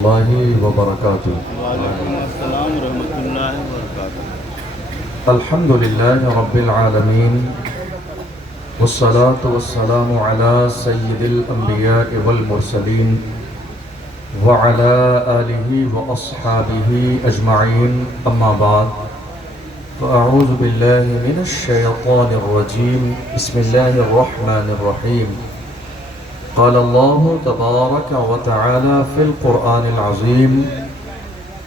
اللہ وبرکاتہ۔ وعلیکم السلام ورحمۃ اللہ وبرکاتہ۔ الحمد للہ رب العالمین والصلاة والسلام علی سید الانبیاء والمرسلین وعلی آلہ واصحابہ اجمعین، اما بعد فاعوذ باللہ من الشیطان الرجیم، بسم اللہ الرحمن الرحیم۔ قال الله تبارك وتعالى في القرآن العظيم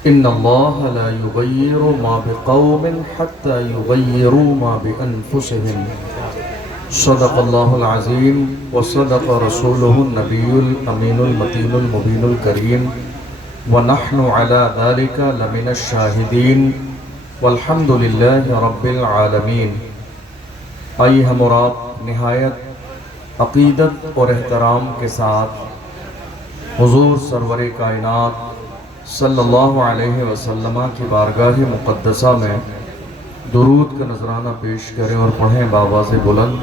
إن الله لا يغير ما بقوم حتى يغيروا ما بأنفسهم صدق الله العظيم وصدق رسوله النبي الأمين المتين المبين الكريم ونحن على ذلك لمن الشاهدين والحمد لله رب العالمين۔ آئیے ہم اور آپ نہایت عقیدت اور احترام کے ساتھ حضور سرور کائنات صلی اللہ علیہ وسلم کی بارگاہ مقدسہ میں درود کا نذرانہ پیش کریں اور پڑھیں بآواز بلند،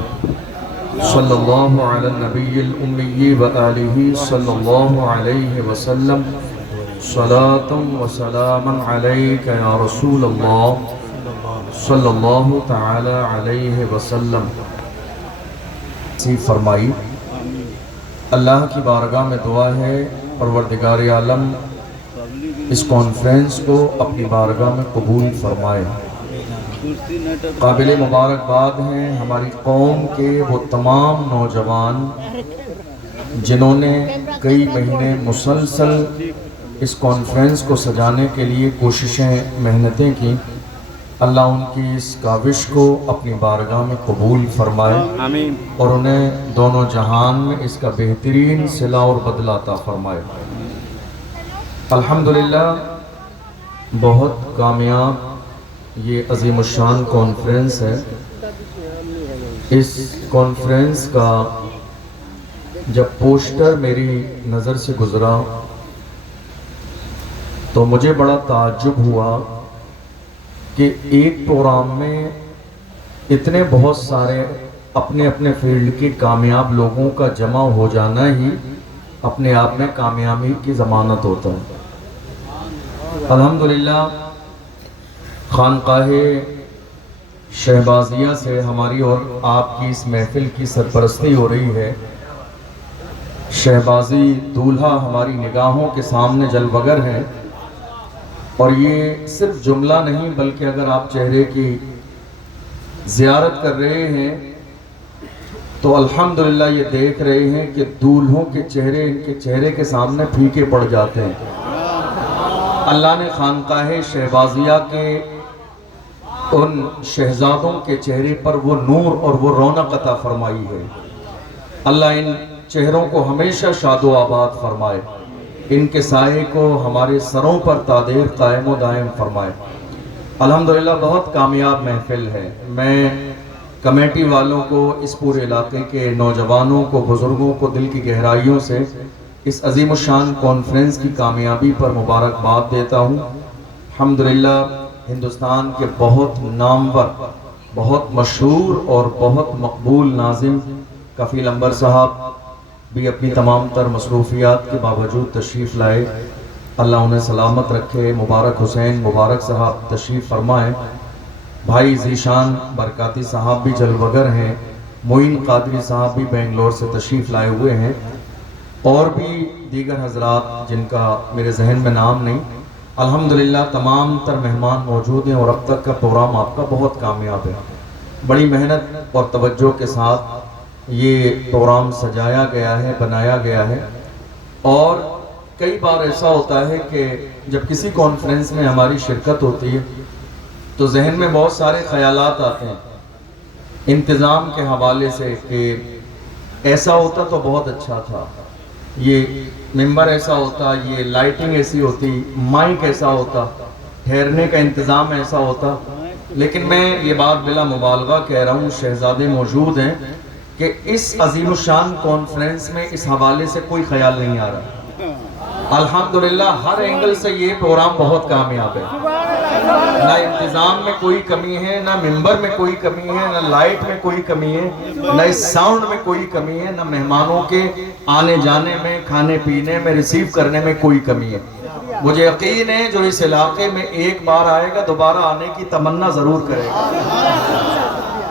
صلی اللہ علی النبی الامی وآلہ صلی اللہ علیہ وسلم، صلاۃ و سلاما علیک یا رسول اللہ صلی اللہ تعالی علیہ وسلم۔ فرمائی اللہ کی بارگاہ میں دعا ہے پروردگار عالم اس کانفرنس کو اپنی بارگاہ میں قبول فرمائے۔ قابل مبارکباد ہیں ہماری قوم کے وہ تمام نوجوان جنہوں نے کئی مہینے مسلسل اس کانفرنس کو سجانے کے لیے کوششیں محنتیں کی۔ اللہ ان کی اس کاوش کو اپنی بارگاہ میں قبول فرمائے آمین، اور انہیں دونوں جہان میں اس کا بہترین صلہ اور بدلہ عطا فرمائے۔ الحمدللہ بہت کامیاب یہ عظیم الشان کانفرنس ہے۔ اس کانفرنس کا جب پوسٹر میری نظر سے گزرا تو مجھے بڑا تعجب ہوا کہ ایک پروگرام میں اتنے بہت سارے اپنے اپنے فیلڈ کے کامیاب لوگوں کا جمع ہو جانا ہی اپنے آپ میں کامیابی کی ضمانت ہوتا ہے۔ الحمدللہ خانقاہ شہبازیہ سے ہماری اور آپ کی اس محفل کی سرپرستی ہو رہی ہے۔ شہبازی دولہا ہماری نگاہوں کے سامنے جلوگر ہیں، اور یہ صرف جملہ نہیں بلکہ اگر آپ چہرے کی زیارت کر رہے ہیں تو الحمدللہ یہ دیکھ رہے ہیں کہ دولہوں کے چہرے ان کے چہرے کے سامنے پھیکے پڑ جاتے ہیں۔ اللہ نے خانقاہ شہبازیہ کے ان شہزادوں کے چہرے پر وہ نور اور وہ رونق عطا فرمائی ہے۔ اللہ ان چہروں کو ہمیشہ شاد و آباد فرمائے، ان کے سائے کو ہمارے سروں پر تادیر قائم و دائم فرمائے۔ الحمدللہ بہت کامیاب محفل ہے۔ میں کمیٹی والوں کو، اس پورے علاقے کے نوجوانوں کو، بزرگوں کو دل کی گہرائیوں سے اس عظیم الشان کانفرنس کی کامیابی پر مبارکباد دیتا ہوں۔ الحمدللہ ہندوستان کے بہت نامور، بہت مشہور اور بہت مقبول ناظم کفیل انبر صاحب بھی اپنی تمام تر مصروفیات کے باوجود تشریف لائے۔ اللہ انہیں سلامت رکھے۔ مبارک حسین مبارک صاحب تشریف فرمائیں۔ بھائی ذیشان برکاتی صاحب بھی جلوگر ہیں۔ معین قادری صاحب بھی بنگلور سے تشریف لائے ہوئے ہیں، اور بھی دیگر حضرات جن کا میرے ذہن میں نام نہیں۔ الحمدللہ تمام تر مہمان موجود ہیں، اور اب تک کا پروگرام آپ کا بہت کامیاب ہے۔ بڑی محنت اور توجہ کے ساتھ یہ پروگرام سجایا گیا ہے، بنایا گیا ہے۔ اور کئی بار ایسا ہوتا ہے کہ جب کسی کانفرنس میں ہماری شرکت ہوتی ہے تو ذہن میں بہت سارے خیالات آتے ہیں انتظام کے حوالے سے، کہ ایسا ہوتا تو بہت اچھا تھا، یہ ممبر ایسا ہوتا، یہ لائٹنگ ایسی ہوتی، مائک ایسا ہوتا، ٹھہرنے کا انتظام ایسا ہوتا۔ لیکن میں یہ بات بلا مبالغہ کہہ رہا ہوں، شہزادے موجود ہیں، کہ اس عظیم الشان کانفرنس میں اس حوالے سے کوئی خیال نہیں آ رہا۔ الحمدللہ ہر اینگل سے یہ پروگرام بہت کامیاب ہے۔ نہ انتظام میں کوئی کمی ہے، نہ ممبر میں کوئی کمی ہے، نہ لائٹ میں کوئی کمی ہے، نہ اس ساؤنڈ میں کوئی کمی ہے، نہ مہمانوں کے آنے جانے میں، کھانے پینے میں، ریسیو کرنے میں کوئی کمی ہے۔ مجھے یقین ہے جو اس علاقے میں ایک بار آئے گا دوبارہ آنے کی تمنا ضرور کرے گا۔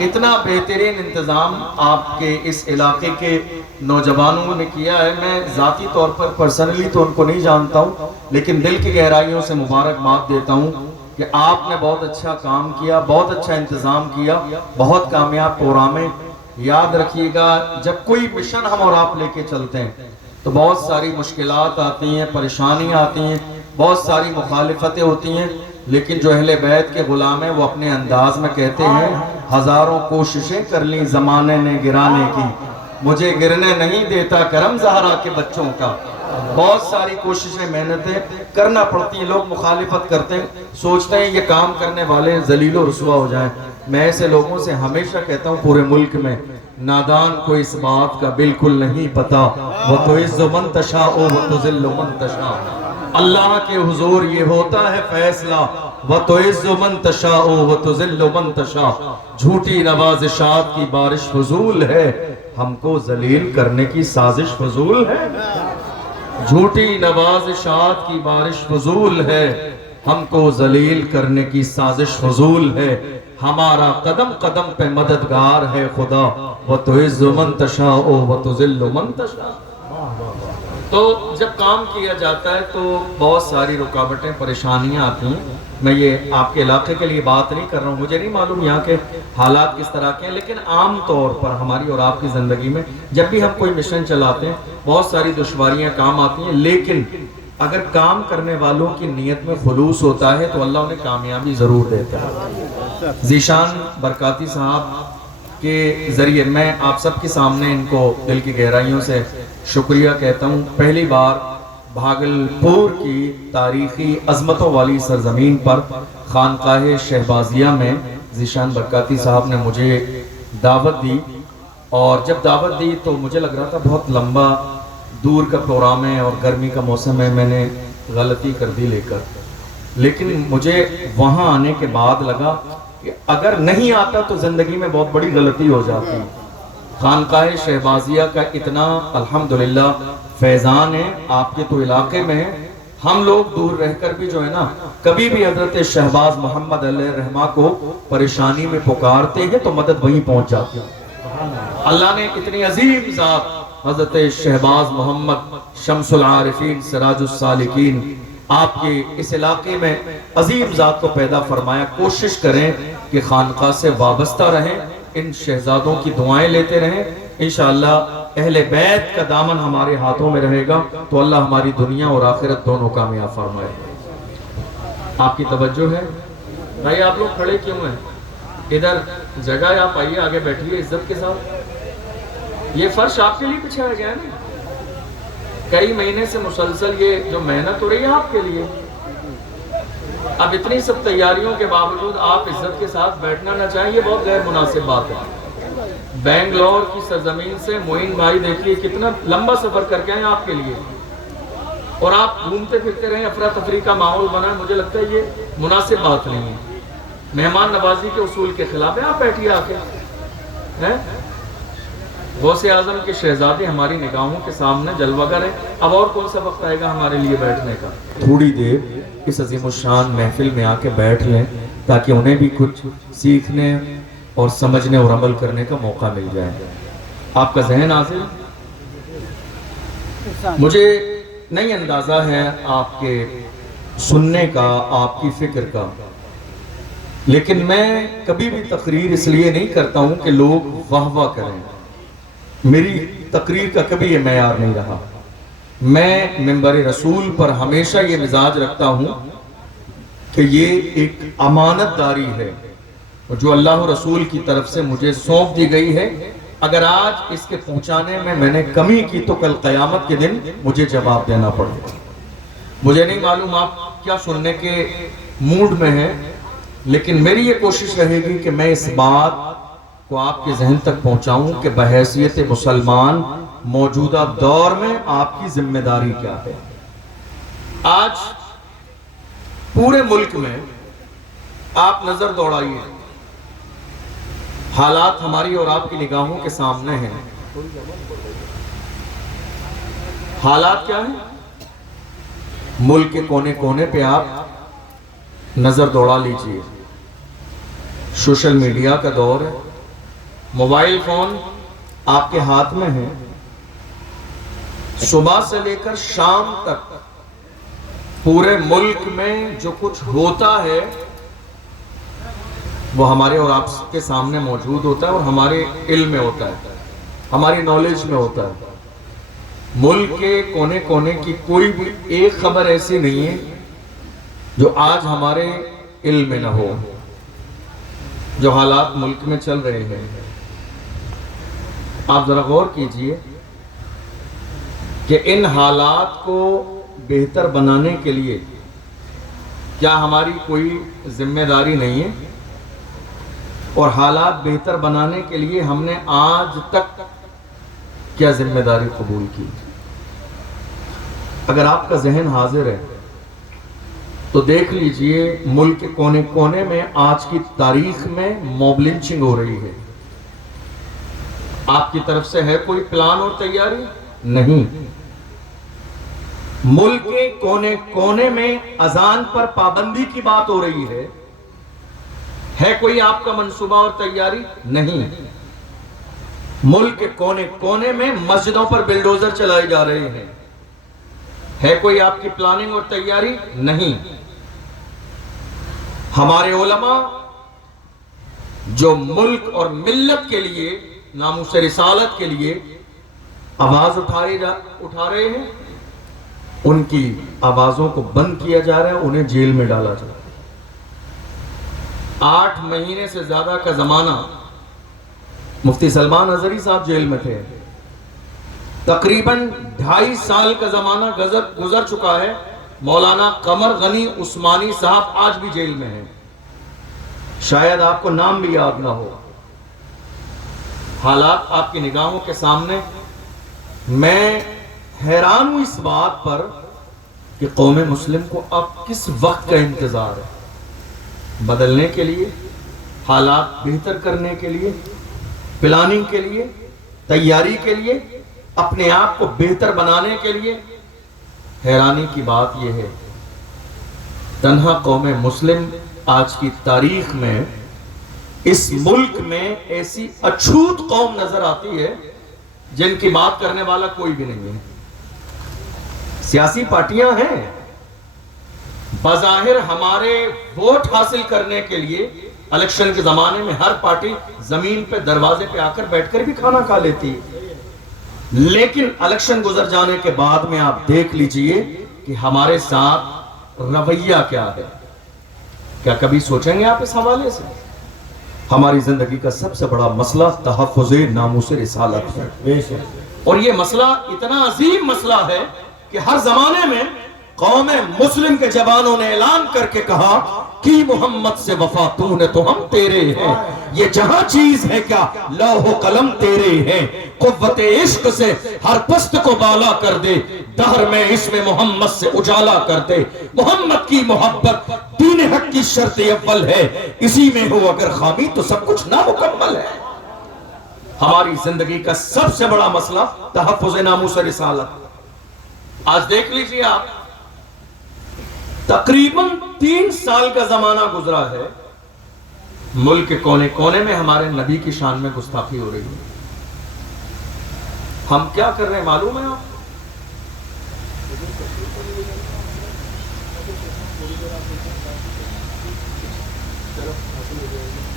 اتنا بہترین انتظام آپ کے اس علاقے کے نوجوانوں نے کیا ہے۔ میں ذاتی طور پر پرسنلی تو ان کو نہیں جانتا ہوں، لیکن دل کی گہرائیوں سے مبارکباد دیتا ہوں کہ آپ نے بہت اچھا کام کیا، بہت اچھا انتظام کیا، بہت کامیاب پروگرام ہے۔ یاد رکھیے گا جب کوئی مشن ہم اور آپ لے کے چلتے ہیں تو بہت ساری مشکلات آتی ہیں، پریشانیاں آتی ہیں، بہت ساری مخالفتیں ہوتی ہیں، لیکن جو اہل بیت کے غلام ہیں وہ اپنے انداز میں کہتے ہیں ہزاروں کوششیں کر لیں زمانے نے گرانے کی، مجھے گرنے نہیں دیتا کرم زہرا کے بچوں کا۔ بہت ساری کوششیں محنتیں کرنا پڑتی ہیں، لوگ مخالفت کرتے ہیں، سوچتے ہیں یہ کام کرنے والے ذلیل و رسوا ہو جائیں۔ میں ایسے لوگوں سے ہمیشہ کہتا ہوں پورے ملک میں نادان کو اس بات کا بالکل نہیں پتا، وَتُعِزُّ مَن تَشَاءُ وَتُذِلُّ مَن تَشَاءُ۔ اللہ کے حضور یہ ہوتا ہے فیصلہ، وَتُعِزُّ مَن تَشَاءُ وَتُذِلُّ مَن تَشَاءُ۔ جھوٹی نوازشات کی بارش فضول ہے، ہم کو ذلیل کرنے کی سازش فضول ہے۔ جھوٹی نوازشات کی بارش فضول ہے، ہم کو ذلیل کرنے کی سازش فضول ہے۔ ہمارا قدم قدم پہ مددگار ہے خدا، وَتُعِزُّ مَن تَشَاءُ وَتُذِلُّ مَن تَشَاءُ۔ تو جب کام کیا جاتا ہے تو بہت ساری رکاوٹیں پریشانیاں آتی ہیں۔ میں یہ آپ کے علاقے کے لیے بات نہیں کر رہا ہوں، مجھے نہیں معلوم یہاں کے حالات کس طرح کے ہیں، لیکن عام طور پر ہماری اور آپ کی زندگی میں جب بھی ہم کوئی مشن چلاتے ہیں بہت ساری دشواریاں کام آتی ہیں، لیکن اگر کام کرنے والوں کی نیت میں خلوص ہوتا ہے تو اللہ انہیں کامیابی ضرور دیتا ہے۔ ذیشان برکاتی صاحب کے ذریعے میں آپ سب کے سامنے ان کو دل کی گہرائیوں سے شکریہ کہتا ہوں۔ پہلی بار بھاگلپور کی تاریخی عظمتوں والی سرزمین پر خانقاہ شہبازیہ میں ذیشان برکاتی صاحب نے مجھے دعوت دی، اور جب دعوت دی تو مجھے لگ رہا تھا بہت لمبا دور کا پروگرام ہے اور گرمی کا موسم ہے، میں نے غلطی کر دی لے کر، لیکن مجھے وہاں آنے کے بعد لگا کہ اگر نہیں آتا تو زندگی میں بہت بڑی غلطی ہو جاتی۔ خانقاہ شہبازیہ کا اتنا الحمدللہ فیضان ہے، آپ کے تو علاقے میں ہے، ہم لوگ دور رہ کر بھی جو ہے نا کبھی بھی حضرت شہباز محمد علیہ الرحمہ کو پریشانی میں پکارتے ہیں تو مدد وہیں پہنچ جاتی ہے۔ اللہ نے اتنی عظیم ذات حضرت شہباز محمد شمس العارفین سراج السالکین آپ کے اس علاقے میں عظیم ذات کو پیدا فرمایا۔ کوشش کریں کہ خانقاہ سے وابستہ رہیں، ان شہزادوں کی دعائیں لیتے رہیں، انشاءاللہ اہل بیت کا دامن ہمارے ہاتھوں میں رہے گا تو اللہ ہماری دنیا اور آخرت دونوں کامیاب فرمائے۔ آپ کی توجہ ہے بھائی، آپ لوگ کھڑے کیوں ہیں؟ ادھر جگہ ہے، آپ آئیے آگے بیٹھیے عزت کے ساتھ۔ یہ فرش آپ کے لیے بچھایا گیا ہے نا، کئی مہینے سے مسلسل یہ جو محنت ہو رہی ہے آپ کے لیے، اب اتنی سب تیاریوں کے باوجود آپ عزت کے ساتھ بیٹھنا نہ چاہیں، یہ بہت غیر مناسب بات ہے۔ بینگلور کی سرزمین سے معین بھائی دیکھیے کتنا لمبا سفر کر کے آئے آپ کے لیے، اور آپ گھومتے پھرتے رہیں، افراتفری کا ماحول بنا ہے، مجھے لگتا ہے یہ مناسب بات نہیں ہے، مہمان نوازی کے اصول کے خلاف ہے۔ آپ بیٹھیے آ کے، غوث اعظم کے شہزادے ہماری نگاہوں کے سامنے جلوگر ہیں، اب اور کون سا وقت آئے گا ہمارے لیے بیٹھنے کا؟ تھوڑی دیر اس عظیم الشان محفل میں آ کے بیٹھ لیں تاکہ انہیں بھی کچھ سیکھنے اور سمجھنے اور عمل کرنے کا موقع مل جائے۔ آپ کا ذہن حاضر؟ مجھے نہیں اندازہ ہے آپ کے سننے کا، آپ کی فکر کا، لیکن میں کبھی بھی تقریر اس لیے نہیں کرتا ہوں کہ لوگ واہ واہ کریں، میری تقریر کا کبھی یہ معیار نہیں رہا۔ میں منبر رسول پر ہمیشہ یہ مزاج رکھتا ہوں کہ یہ ایک امانت داری ہے جو اللہ رسول کی طرف سے مجھے سونپ دی گئی ہے، اگر آج اس کے پہنچانے میں نے کمی کی تو کل قیامت کے دن مجھے جواب دینا پڑے گا۔ مجھے نہیں معلوم آپ کیا سننے کے موڈ میں ہیں، لیکن میری یہ کوشش رہے گی کہ میں اس بات کو آپ کے ذہن تک پہنچاؤں کہ بحیثیت مسلمان موجودہ دور میں آپ کی ذمہ داری کیا ہے۔ آج پورے ملک میں آپ نظر دوڑائیے، حالات ہماری اور آپ کی نگاہوں کے سامنے ہیں۔ حالات کیا ہیں؟ ملک کے کونے کونے پہ آپ نظر دوڑا لیجئے، سوشل میڈیا کا دور ہے، موبائل فون آپ کے ہاتھ میں ہے، صبح سے لے کر شام تک پورے ملک میں جو کچھ ہوتا ہے وہ ہمارے اور آپ کے سامنے موجود ہوتا ہے اور ہمارے علم میں ہوتا ہے، ہماری نالج میں ہوتا ہے۔ ملک کے کونے کونے کی کوئی بھی ایک خبر ایسی نہیں ہے جو آج ہمارے علم میں نہ ہو۔ جو حالات ملک میں چل رہے ہیں، آپ ذرا غور کیجئے کہ ان حالات کو بہتر بنانے کے لیے کیا ہماری کوئی ذمہ داری نہیں ہے؟ اور حالات بہتر بنانے کے لیے ہم نے آج تک کیا ذمہ داری قبول کی؟ اگر آپ کا ذہن حاضر ہے تو دیکھ لیجئے ملک کے کونے کونے میں آج کی تاریخ میں موب لنچنگ ہو رہی ہے۔ آپ کی طرف سے ہے کوئی پلان اور تیاری؟ نہیں۔ ملک کے کونے کونے میں اذان پر پابندی کی بات ہو رہی ہے کوئی آپ کا منصوبہ اور تیاری؟ نہیں۔ ملک کے کونے کونے میں مسجدوں پر بلڈوزر چلائے جا رہے ہیں، ہے کوئی آپ کی پلاننگ اور تیاری؟ نہیں۔ ہمارے علماء جو ملک اور ملت کے لیے، ناموس رسالت کے لیے آواز اٹھا رہے ہیں، ان کی آوازوں کو بند کیا جا رہا ہے، انہیں جیل میں ڈالا جا رہا ہے۔ 8 مہینے سے زیادہ کا زمانہ مفتی سلمان ازہری صاحب جیل میں تھے، تقریباً 2.5 سال کا زمانہ گزر چکا ہے، مولانا قمر غنی عثمانی صاحب آج بھی جیل میں ہیں، شاید آپ کو نام بھی یاد نہ ہو۔ حالات آپ کی نگاہوں کے سامنے، میں حیران ہوں اس بات پر کہ قوم مسلم کو اب کس وقت کا انتظار ہے بدلنے کے لیے، حالات بہتر کرنے کے لیے، پلاننگ کے لیے، تیاری کے لیے، اپنے آپ کو بہتر بنانے کے لیے۔ حیرانی کی بات یہ ہے تنہا قوم مسلم آج کی تاریخ میں اس ملک میں ایسی اچھوت قوم نظر آتی ہے جن کی بات کرنے والا کوئی بھی نہیں ہے۔ سیاسی پارٹیاں ہیں، بظاہر ہمارے ووٹ حاصل کرنے کے لیے الیکشن کے زمانے میں ہر پارٹی زمین پہ دروازے پہ آ کر بیٹھ کر بھی کھانا کھا لیتی ہے، لیکن الیکشن گزر جانے کے بعد میں آپ دیکھ لیجئے کہ ہمارے ساتھ رویہ کیا ہے۔ کیا کبھی سوچیں گے آپ اس حوالے سے؟ ہماری زندگی کا سب سے بڑا مسئلہ تحفظ ناموس رسالت ہے، اور یہ مسئلہ اتنا عظیم مسئلہ ہے کہ ہر زمانے میں قوم مسلم کے جوانوں نے اعلان کر کے کہا کہ محمد سے وفا تو نے تو ہم تیرے ہیں، یہ جہاں چیز ہے کیا لوح و قلم تیرے ہیں، قوت عشق سے ہر پست کو بالا کر دے، دہر میں اسم محمد سے اجالا کر دے، محمد کی محبت دین حق کی شرط اول ہے، اسی میں ہو اگر خامی تو سب کچھ نامکمل ہے۔ ہماری زندگی کا سب سے بڑا مسئلہ تحفظ ناموس رسالت۔ آج دیکھ لیجئے آپ، تقریباً 3 سال کا زمانہ گزرا ہے، ملک کے کونے کونے میں ہمارے نبی کی شان میں گستاخی ہو رہی ہے۔ ہم کیا کر رہے ہیں معلوم ہے آپ؟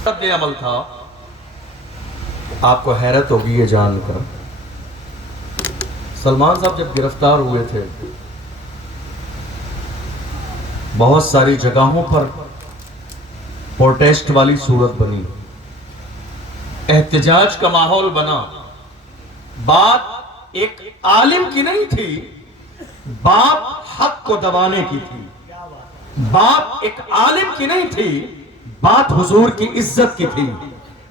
رد عمل تھا، آپ کو حیرت ہوگی یہ جان کر، سلمان صاحب جب گرفتار ہوئے تھے بہت ساری جگہوں پر پروٹیسٹ والی صورت بنی، احتجاج کا ماحول بنا۔ بات ایک عالم کی نہیں تھی، بات حق کو دبانے کی تھی، بات ایک عالم کی نہیں تھی، بات حضور کی عزت کی تھی،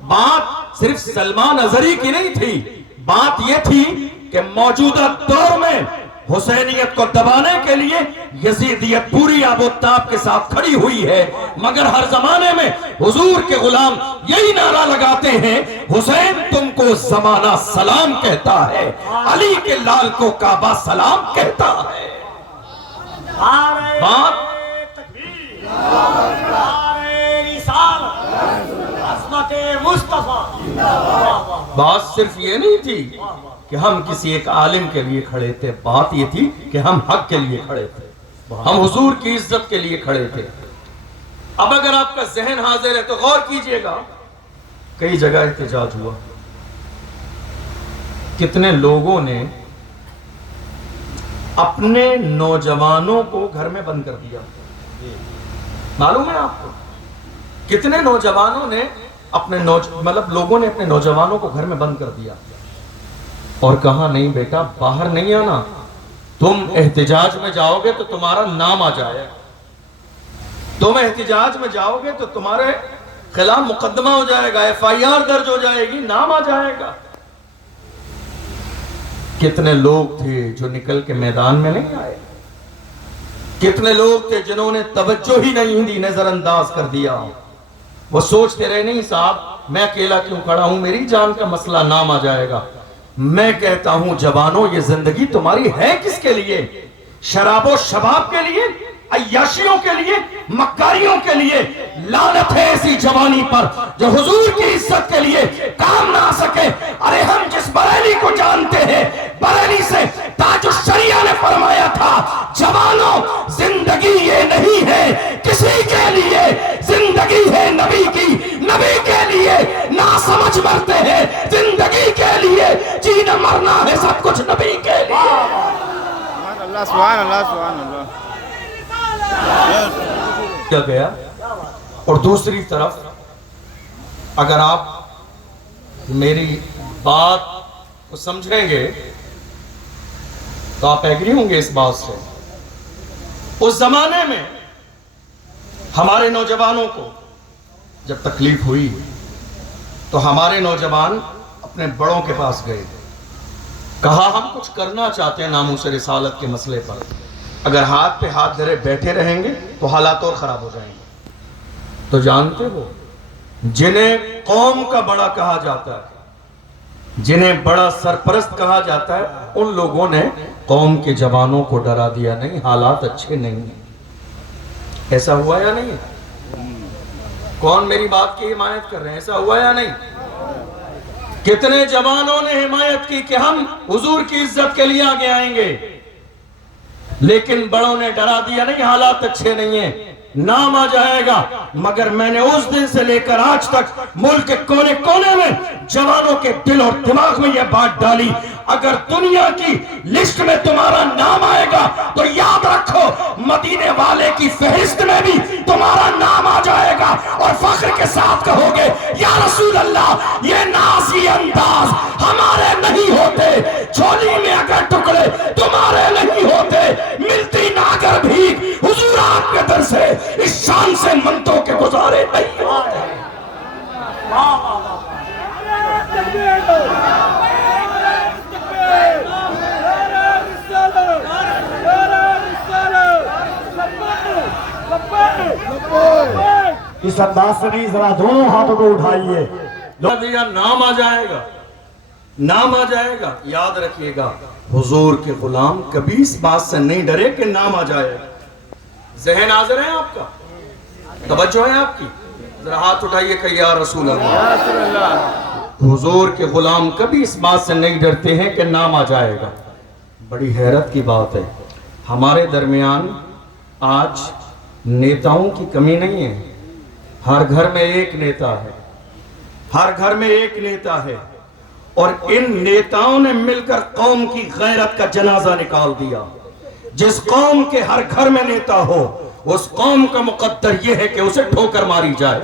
بات صرف سلمان ازہری کی نہیں تھی، بات یہ تھی کہ موجودہ دور میں حسینیت کو دبانے کے لیے یزیدیت پوری آب و تاب کے ساتھ کھڑی ہوئی ہے، مگر ہر زمانے میں حضور کے غلام یہی نعرہ لگاتے ہیں، حسین تم کو زمانہ سلام کہتا ہے، علی کے لال کو کعبہ سلام کہتا ہے۔ بات بات صرف یہ نہیں تھی کہ ہم کسی ایک عالم کے لیے کھڑے تھے، بات یہ تھی کہ ہم حق کے لیے کھڑے تھے، ہم حضور کی عزت کے لیے کھڑے تھے۔ اب اگر آپ کا ذہن حاضر ہے تو غور کیجئے گا، کئی جگہ احتجاج ہوا، کتنے لوگوں نے اپنے نوجوانوں کو گھر میں بند کر دیا، معلوم ہے آپ کو؟ کتنے نوجوانوں نے لوگوں نے اپنے نوجوانوں کو گھر میں بند کر دیا اور کہا نہیں بیٹا باہر نہیں آنا، تم احتجاج میں جاؤ گے تو تمہارا نام آ جائے، تم احتجاج میں جاؤ گے تو تمہارے خلاف مقدمہ ہو جائے گا، FIR درج ہو جائے گی، نام آ جائے گا۔ کتنے لوگ تھے جو نکل کے میدان میں نہیں آئے، کتنے لوگ تھے جنہوں نے توجہ ہی نہیں دی، نظر انداز کر دیا، وہ سوچتے رہے نہیں صاحب میں اکیلا کیوں کھڑا ہوں، میری جان کا مسئلہ، نام آ جائے گا۔ میں کہتا ہوں جوانوں یہ زندگی تمہاری ہے کس کے لیے؟ شراب و شباب کے لیے، عیاشیوں کے لیے، مکاریوں کے لیے؟ لعنت ہے ایسی جوانی پر جو حضور کی عزت کے لیے کام نہ آ سکے۔ ارے ہم جس بریلی کو جانتے ہیں، بریلی سے تاج الشریعہ نے فرمایا تھا جوانوں زندگی یہ نہیں ہے کسی کے لیے، زندگی ہے نبی کی، نبی کے لیے نہ سمجھ مرتے ہیں، زندگی کے لیے جینا مرنا ہے سب کچھ نبی کے لیے۔ سبحان اللہ سبحان اللہ۔ کیا گیا؟ اور دوسری طرف اگر آپ میری بات کو سمجھیں گے تو آپ ایگری ہوں گے اس بات سے، اس زمانے میں ہمارے نوجوانوں کو جب تکلیف ہوئی تو ہمارے نوجوان اپنے بڑوں کے پاس گئے، کہا ہم کچھ کرنا چاہتے ہیں ناموس رسالت کے مسئلے پر، اگر ہاتھ پہ ہاتھ دھرے بیٹھے رہیں گے تو حالات اور خراب ہو جائیں گے۔ تو جانتے ہو جنہیں قوم کا بڑا کہا جاتا ہے، جنہیں بڑا سرپرست کہا جاتا ہے، ان لوگوں نے قوم کے جوانوں کو ڈرا دیا نہیں حالات اچھے نہیں ہیں۔ ایسا ہوا یا نہیں؟ کون میری بات کی حمایت کر رہے ہیں؟ ایسا ہوا یا نہیں؟ کتنے جوانوں نے حمایت کی کہ ہم حضور کی عزت کے لیے آگے آئیں گے، لیکن بڑوں نے ڈرا دیا نہیں حالات اچھے نہیں ہیں، نام آ جائے گا۔ مگر میں نے اس دن سے لے کر آج تک ملک کے کونے کونے میں جوانوں کے دل اور دماغ میں یہ بات ڈالی، اگر دنیا کی لسٹ میں تمہارا نام آئے گا تو یاد رکھو مدینے والے کی فہرست میں بھی تمہارا نام آ جائے گا، اور فخر کے ساتھ کہو گے یا رسول اللہ یہ ناز یہ انداز ہمارے نہیں ہوتے، جھولی میں اگر ٹکڑے تمہارے نہیں ہوتے، ملتی نہ اگر بھیک حضور آپ کے در سے اس شان سے منتوں کے گزارے نہیں ہوتے۔ اس انداز سے نہیں، ذرا دونوں ہاتھوں کو اٹھائیے۔ نام آ جائے گا، نام آ جائے گا۔ یاد رکھیے گا حضور کے غلام کبھی اس بات سے نہیں ڈرے کہ نام آ جائے گا۔ ذہن حاضر ہے آپ کا؟ توجہ ہے آپ کی؟ ذرا ہاتھ اٹھائیے کہ یا رسول اللہ۔ حضور کے غلام کبھی اس بات سے نہیں ڈرتے ہیں کہ نام آ جائے گا۔ بڑی حیرت کی بات ہے، ہمارے درمیان آج نیتاؤں کی کمی نہیں ہے، ہر گھر میں ایک نیتا ہے، ہر گھر میں ایک نیتا ہے، اور ان نیتاؤں نے مل کر قوم کی غیرت کا جنازہ نکال دیا۔ جس قوم کے ہر گھر میں نیتا ہو اس قوم کا مقدر یہ ہے کہ اسے ٹھوکر ماری جائے۔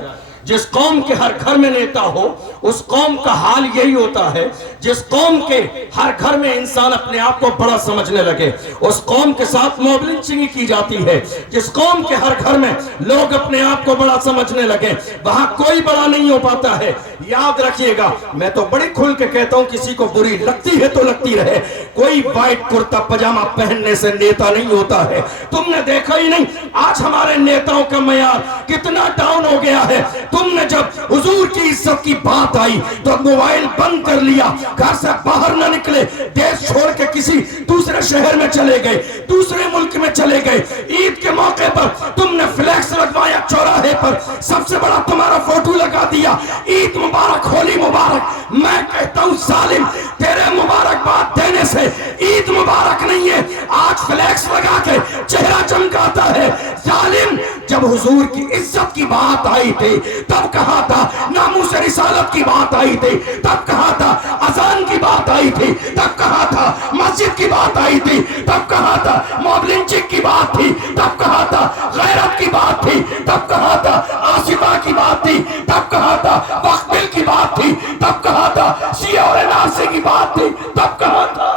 جس قوم کے ہر گھر میں نیتا ہو اس قوم کا حال یہی ہوتا ہے، جس قوم کے ہر گھر میں انسان اپنے آپ کو بڑا سمجھنے لگے اس قوم کے ساتھ موب لنچنگ کی جاتی ہے۔ جس قوم کے ہر گھر میں لوگ اپنے آپ کو بڑا سمجھنے لگے وہاں کوئی بڑا نہیں ہو پاتا ہے۔ یاد رکھیے گا، میں تو بڑی کھل کے کہتا ہوں، کسی کو بری لگتی ہے تو لگتی رہے، کوئی وائٹ کرتا پجامہ پہننے سے نیتا نہیں ہوتا ہے. تم نے دیکھا ہی نہیں آج ہمارے نیتاؤں کا معیار کتنا ڈاؤن ہو گیا ہے. تم نے جب حضور کی عزت کی بات آئی تو موبائل بند کر لیا, گھر سے باہر نہ نکلے, دیش چھوڑ کے کسی دوسرے شہر میں چلے گئے, دوسرے ملک میں چلے گئے. عید کے موقع پر تم نے فلیکس لگوایا چوراہے پر, سب سے بڑا تمہارا فوٹو لگا دیا, عید مبارک, ہولی مبارک. میں کہتا ہوں ظالم, تیرے مبارکباد دینے سے عید مبارک نہیں ہے, آج فلیکس لگا کے چہرہ چمکاتا ہے. ظالم, جب حضور کی عزت کی بات آئی تھی تب کہا تھا, ناموس رسالت کی بات آئی تھی تب کہا تھا, اذان کی بات آئی تھی تب کہا تھا, مسجد کی بات آئی تھی تب کہا تھا, موب لنچنگ کی بات تھی تب کہا تھا, غیرت کی بات تھی تب کہا تھا, آصفہ کی بات تھی تب کہا تھا, وقت بل کی بات تھی تب کہا تھا, شیعہ اور ناصری کی بات تھی تب کہا تھا.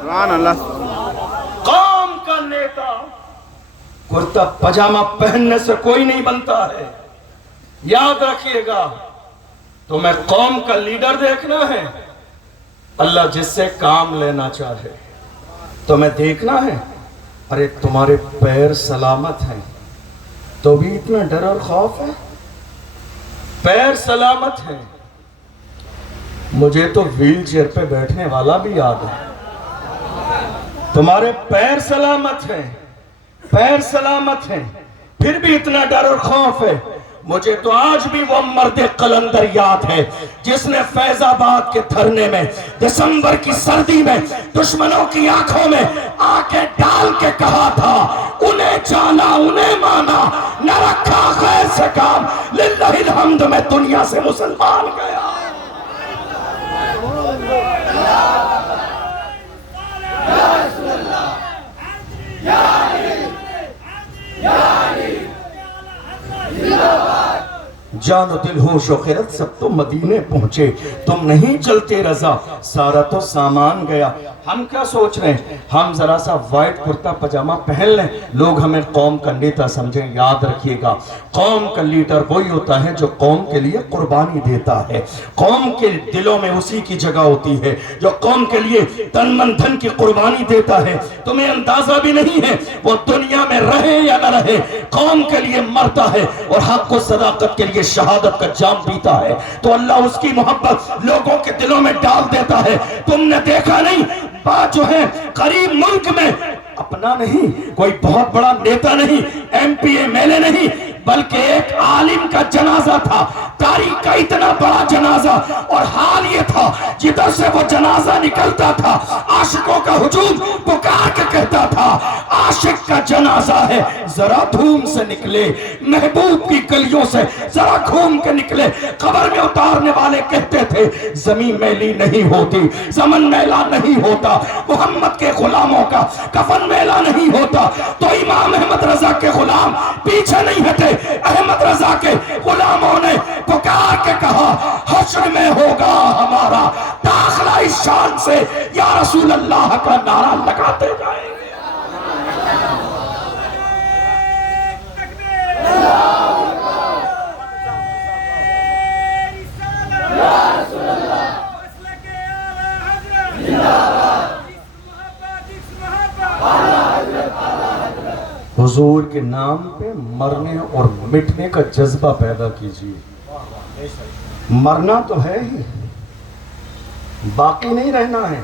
سبحان اللہ. قوم کا نیتا کرتا پجامہ پہننے سے کوئی نہیں بنتا ہے. یاد رکھیے گا, تمہیں قوم کا لیڈر دیکھنا ہے, اللہ جس سے کام لینا چاہے. تمہیں دیکھنا ہے, ارے تمہارے پیر سلامت ہیں تو بھی اتنا ڈر اور خوف ہے. پیر سلامت ہیں, مجھے تو ویل چیئر پہ بیٹھنے والا بھی یاد ہے. تمہارے پیر سلامت ہیں, پیر سلامت ہیں, پھر بھی اتنا ڈر اور خوف ہے. مجھے تو آج بھی وہ مرد قلندر یاد ہے جس نے فیض آباد کے دھرنے میں دسمبر کی سردی میں دشمنوں کی آنکھوں میں آنکھیں ڈال کے کہا تھا, انہیں جانا انہیں مانا, نہ رکھا غیر سے کام, للہ الحمد میں دنیا سے مسلمان گیا. جان و دل ہوش و خیرت سب تو مدینے پہنچے, تم نہیں چلتے رضا, سارا تو سامان گیا. ہم کیا سوچ رہے ہیں, ہم ذرا سا وائٹ کرتا پجامہ پہن لیں, لوگ ہمیں قوم کا نیتا سمجھیں. یاد رکھیے گا, قوم کا لیڈر وہی ہوتا ہے جو قوم کے لیے قربانی دیتا ہے. قوم کے دلوں میں اسی کی جگہ ہوتی ہے جو قوم کے لیے تن من دھن کی قربانی دیتا ہے. تمہیں اندازہ بھی نہیں ہے وہ دنیا میں رہے یا نہ رہے قوم کے لیے مرتا ہے اور حق و صداقت کے لیے شہادت کا جام پیتا ہے, تو اللہ اس کی محبت لوگوں کے دلوں میں ڈال دیتا ہے. تم نے دیکھا نہیں, بات جو ہے قریب ملک میں اپنا نہیں, کوئی بہت بڑا نیتا نہیں, M P M L A نہیں, بلکہ ایک عالم کا جنازہ تھا, تاریخ کا اتنا بڑا جنازہ, اور حال یہ تھا جدھر سے وہ جنازہ نکلتا تھا عاشقوں کا ہجوم پکار کے کہتا تھا, عاشق کا جنازہ ہے ذرا دھوم سے نکلے, محبوب کی گلیوں سے ذرا گھوم کے نکلے. قبر میں اتارنے والے کہتے تھے زمین میلی نہیں ہوتی, زمن میلا نہیں ہوتا, محمد کے غلاموں کا کفن میلا نہیں ہوتا. تو امام احمد رضا کے غلام پیچھے نہیں ہٹے, احمد رضا کے غلاموں نے پکار کے کہا حشر میں ہوگا ہمارا داخلہ اس شان سے, یا رسول اللہ کا نعرہ لگاتے جائیں گے. حضور کے نام پہ مرنے اور مٹنے کا جذبہ پیدا کیجیے. مرنا تو ہے ہی, باقی نہیں رہنا ہے,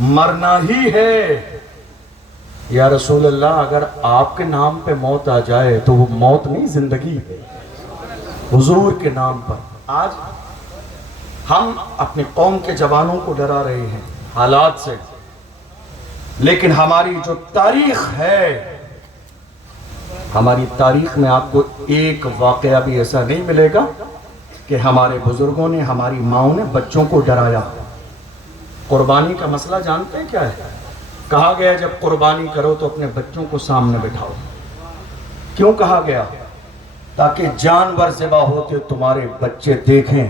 مرنا ہی ہے. یا رسول اللہ, اگر آپ کے نام پہ موت آ جائے تو وہ موت نہیں زندگی ہے. حضور کے نام پر آج ہم اپنی قوم کے جوانوں کو ڈرا رہے ہیں حالات سے, لیکن ہماری جو تاریخ ہے, ہماری تاریخ میں آپ کو ایک واقعہ بھی ایسا نہیں ملے گا کہ ہمارے بزرگوں نے, ہماری ماؤں نے بچوں کو ڈرایا. قربانی کا مسئلہ جانتے ہیں کیا ہے؟ کہا گیا جب قربانی کرو تو اپنے بچوں کو سامنے بٹھاؤ. کیوں کہا گیا؟ تاکہ جانور ذبح ہوتے تمہارے بچے دیکھیں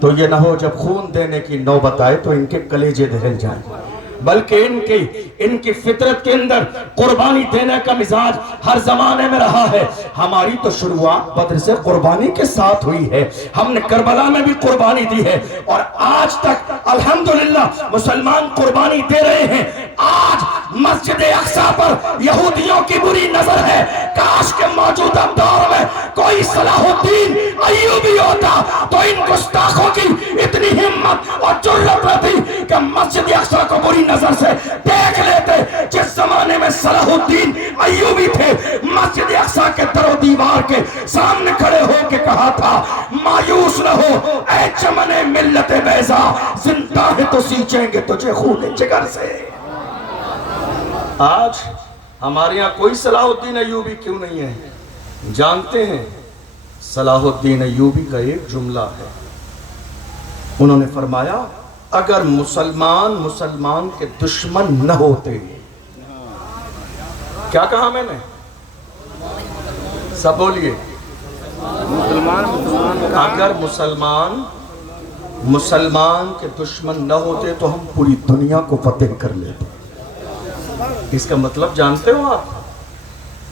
تو یہ نہ ہو جب خون دینے کی نوبت آئے تو ان کے کلیجے دہل جائیں. بلکہ ان کی فطرت کے اندر قربانی دینے کا مزاج ہر زمانے میں رہا ہے. ہماری تو شروعات بدر سے قربانی کے ساتھ ہوئی ہے. ہم نے کربلا میں بھی قربانی دی ہے اور آج تک الحمدللہ مسلمان قربانی دے رہے ہیں. آج مسجد اقصی پر یہودیوں کی بری نظر ہے. کاش کے موجودہ دور میں کوئی صلاح الدین ایوبی ہوتا تو ان گستاخوں کی اتنی ہمت اور جرأت رہتی کہ مسجد اقصی کو بری نظر سے دیکھ لیتے. جس زمانے میں صلاح الدین ایوبی تھے, مسجد اقصی کے در و دیوار کے سامنے کھڑے ہو کے کہا تھا, مایوس نہ ہو اے چمن ملت بیضا, زندہ ہے تو سینچیں گے تجھے خون جگر سے. آج ہمارے یہاں کوئی صلاح الدین ایوبی کیوں نہیں ہے؟ جانتے ہیں صلاح الدین ایوبی کا ایک جملہ ہے. انہوں نے فرمایا, اگر مسلمان کے دشمن نہ ہوتے. کیا کہا میں نے؟ سب بولیے. اگر مسلمان کے دشمن نہ ہوتے تو ہم پوری دنیا کو فتح کر لیتے. اس کا مطلب جانتے ہو آپ؟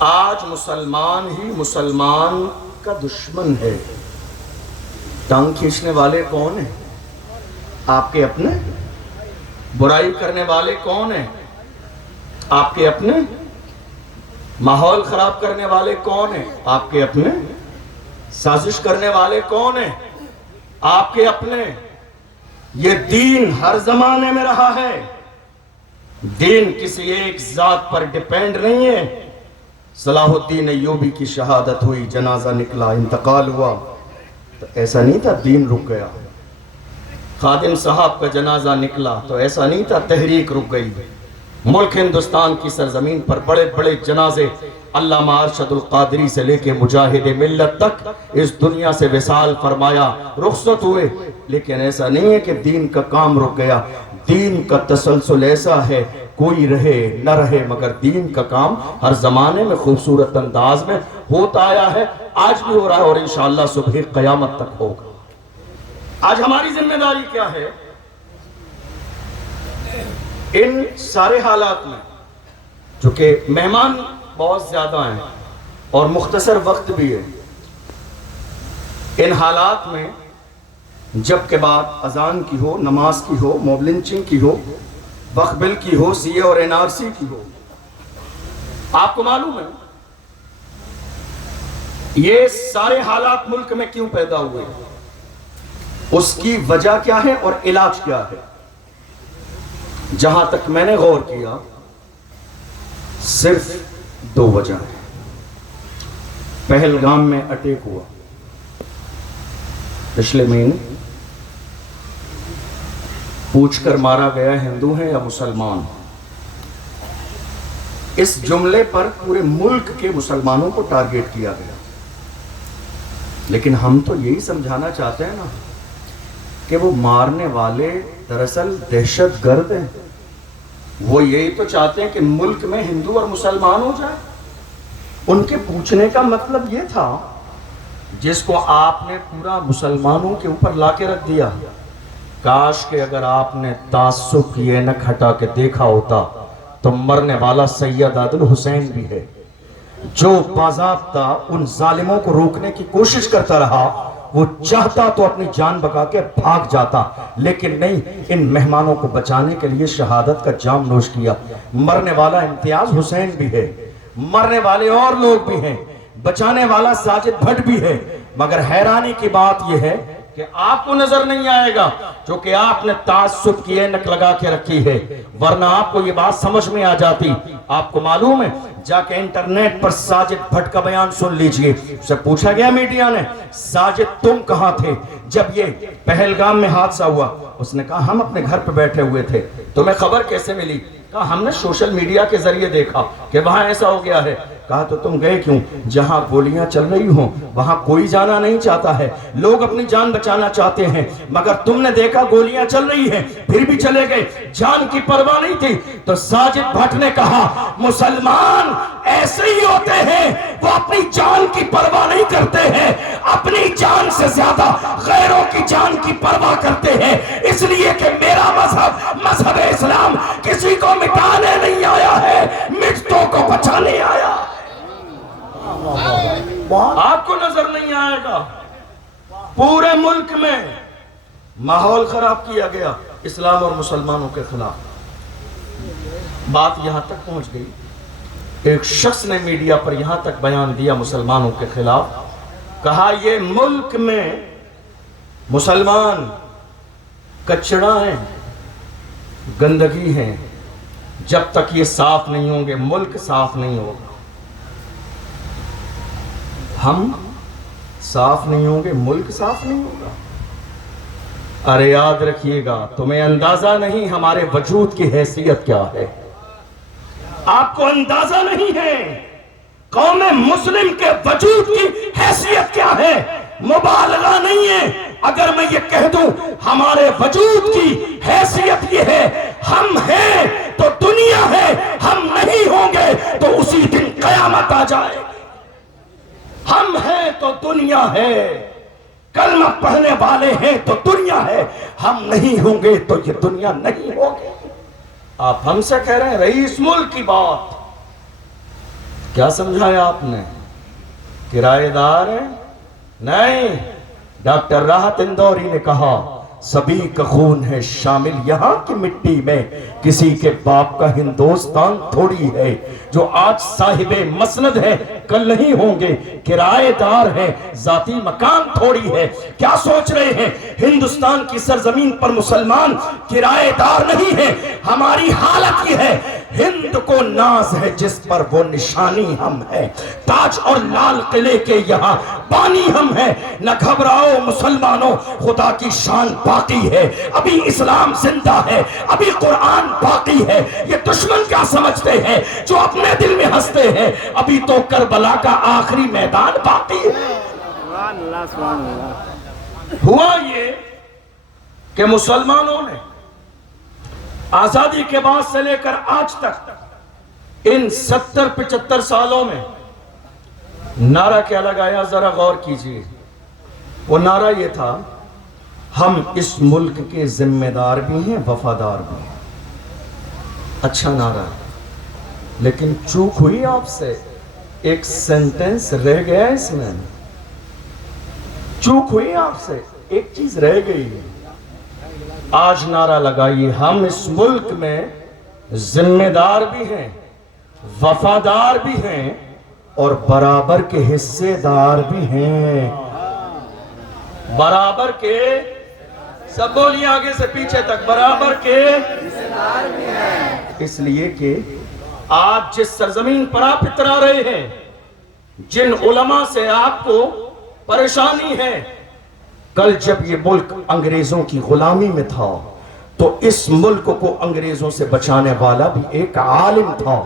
آج مسلمان ہی مسلمان کا دشمن ہے. ٹانگ کھینچنے والے کون ہیں؟ آپ کے اپنے. برائی کرنے والے کون ہیں؟ آپ کے اپنے. ماحول خراب کرنے والے کون ہیں؟ آپ کے اپنے. سازش کرنے والے کون ہیں؟ آپ کے اپنے. یہ دین ہر زمانے میں رہا ہے. دین کسی ایک ذات پر ڈیپینڈ نہیں ہے. صلاح الدین ایوبی کی شہادت ہوئی, جنازہ نکلا, انتقال ہوا تو ایسا نہیں تھا دین رک گیا. خادم صاحب کا جنازہ نکلا تو ایسا نہیں تھا تحریک رک گئی. ملک ہندوستان کی سرزمین پر بڑے بڑے جنازے علامہ ارشد القادری سے لے کے مجاہد ملت تک اس دنیا سے وصال فرمایا, رخصت ہوئے. لیکن ایسا نہیں ہے کہ دین کا کام رک گیا. دین کا تسلسل ایسا ہے, کوئی رہے نہ رہے مگر دین کا کام ہر زمانے میں خوبصورت انداز میں ہوتا آیا ہے. آج بھی ہو رہا ہے اور انشاءاللہ صبح قیامت تک ہوگا. آج ہماری ذمہ داری کیا ہے؟ ان سارے حالات میں, جو کہ مہمان بہت زیادہ ہیں اور مختصر وقت بھی ہے, ان حالات میں جب کہ بات اذان کی ہو, نماز کی ہو, موب لنچنگ کی ہو, وقف بل کی ہو, سی اے اور این آر سی کی ہو, آپ کو معلوم ہے یہ سارے حالات ملک میں کیوں پیدا ہوئے, اس کی وجہ کیا ہے اور علاج کیا ہے؟ جہاں تک میں نے غور کیا صرف دو وجہ ہیں. پہلگام میں اٹیک ہوا پچھلے مہینے, پوچھ کر مارا گیا ہندو ہے یا مسلمان. اس جملے پر پورے ملک کے مسلمانوں کو ٹارگیٹ کیا گیا. لیکن ہم تو یہی سمجھانا چاہتے ہیں نا کہ وہ مارنے والے دراصل دہشت گرد ہیں. وہ یہی تو چاہتے ہیں کہ ملک میں ہندو اور مسلمان ہو جائے. ان کے پوچھنے کا مطلب یہ تھا جس کو آپ نے پورا مسلمانوں کے اوپر لا کے رکھ دیا. کاش کہ اگر آپ نے تعصب کی اینک ہٹا کے دیکھا ہوتا تو مرنے والا سید عادل حسین بھی ہے, جو باضابطہ ان ظالموں کو روکنے کی کوشش کرتا رہا. وہ چاہتا تو اپنی جان بچا کے بھاگ جاتا, لیکن نہیں, ان مہمانوں کو بچانے کے لیے شہادت کا جام نوش کیا. مرنے والا امتیاز حسین بھی ہے, مرنے والے اور لوگ بھی ہیں, بچانے والا ساجد بھٹ بھی ہے. مگر حیرانی کی بات یہ ہے کہ آپ کو نظر نہیں آئے گا جو کہ آپ نے تعصب کی اینک لگا کے رکھی ہے, ورنہ آپ کو یہ بات سمجھ میں آ جاتی. آپ کو معلوم ہے, جا کے انٹرنیٹ پر ساجد بھٹ کا بیان سن لیجئے. اسے پوچھا گیا میڈیا نے, ساجد تم کہاں تھے جب یہ پہلگام میں حادثہ ہوا؟ اس نے کہا ہم اپنے گھر پہ بیٹھے ہوئے تھے. تمہیں خبر کیسے ملی؟ کہا ہم نے سوشل میڈیا کے ذریعے دیکھا کہ وہاں ایسا ہو گیا ہے. کہا تو تم گئے کیوں؟ جہاں گولیاں چل رہی ہوں وہاں کوئی جانا نہیں چاہتا ہے, لوگ اپنی جان بچانا چاہتے ہیں, مگر تم نے دیکھا گولیاں چل رہی ہیں پھر بھی چلے گئے, جان کی پرواہ نہیں تھی. تو ساجد بھٹ نے کہا مسلمان ایسے ہی ہوتے ہیں, وہ اپنی جان کی پرواہ نہیں کرتے ہیں, اپنی جان سے زیادہ غیروں کی جان کی پرواہ کرتے ہیں. اس لیے کہ میرا مذہب اسلام کسی بچانے آیا ہے۔ آپ کو نظر نہیں آئے گا پورے ملک میں ماحول خراب کیا گیا اسلام اور مسلمانوں کے خلاف۔ بات یہاں تک پہنچ گئی، ایک شخص نے میڈیا پر یہاں تک بیان دیا مسلمانوں کے خلاف، کہا یہ ملک میں مسلمان کچڑا ہیں، گندگی ہیں، جب تک یہ صاف نہیں ہوں گے ملک صاف نہیں ہوگا۔ ہم صاف نہیں ہوں گے ملک صاف نہیں ہوگا۔ ارے یاد رکھیے گا، تمہیں اندازہ نہیں ہمارے وجود کی حیثیت کیا ہے، آپ کو اندازہ نہیں ہے قوم مسلم کے وجود کی حیثیت کیا ہے۔ مبالغہ نہیں ہے اگر میں یہ کہہ دوں ہمارے وجود کی حیثیت یہ ہے، ہم ہیں تو دنیا ہے، ہم نہیں ہوں گے تو اسی دن قیامت آ جائے۔ ہم ہیں تو دنیا ہے، کلمہ پڑھنے والے ہیں تو دنیا ہے، ہم نہیں ہوں گے تو یہ دنیا نہیں ہوگی۔ آپ ہم سے کہہ رہے ہیں رئیس ملک کی بات، کیا سمجھایا آپ نے؟ کرایہ دار ہیں؟ نہیں، ڈاکٹر راحت اندوری نے کہا سبھی کا خون ہے شامل یہاں کی مٹی میں، کسی کے باپ کا ہندوستان تھوڑی ہے، جو آج صاحب مسند ہے کل نہیں ہوں گے، کرایہ دار ہے ذاتی مکان تھوڑی ہے۔ کیا سوچ رہے ہیں ہندوستان کی سرزمین پر مسلمان کرایہ دار نہیں ہے؟ ہماری حالت یہ ہے، ہند کو ناز ہے جس پر وہ نشانی ہم ہے، تاج اور لال قلعے کے یہاں بانی ہم ہیں۔ نہ گھبراؤ مسلمانوں، خدا کی شان باقی ہے، ابھی اسلام زندہ ہے، ابھی قرآن باقی ہے۔ یہ دشمن کیا سمجھتے ہیں جو اپنے دل میں ہنستے ہیں، ابھی تو کربلا کا آخری میدان باقی ہے۔ سبحان اللہ سبحان اللہ۔ ہوا یہ کہ مسلمانوں نے آزادی کے بعد سے لے کر آج تک ان 70-75 سالوں میں نعرہ کیا لگایا، ذرا غور کیجئے۔ وہ نعرہ یہ تھا ہم اس ملک کے ذمہ دار بھی ہیں وفادار بھی ہیں۔ اچھا نعرہ، لیکن چوک ہوئی آپ سے، ایک سینٹنس رہ گیا اس میں، چوک ہوئی آپ سے، ایک چیز رہ گئی ہے۔ آج نعرہ لگائیے ہم اس ملک میں ذمہ دار بھی ہیں، وفادار بھی ہیں اور برابر کے حصے دار بھی ہیں۔ برابر کے، سب بولیے آگے سے پیچھے تک، برابر کے حصے دار بھی ہیں۔ اس لیے کہ آج جس سرزمین پر آپ اترا رہے ہیں، جن علماء سے آپ کو پریشانی ہے، کل جب یہ ملک انگریزوں کی غلامی میں تھا تو اس ملک کو انگریزوں سے بچانے والا بھی ایک عالم تھا،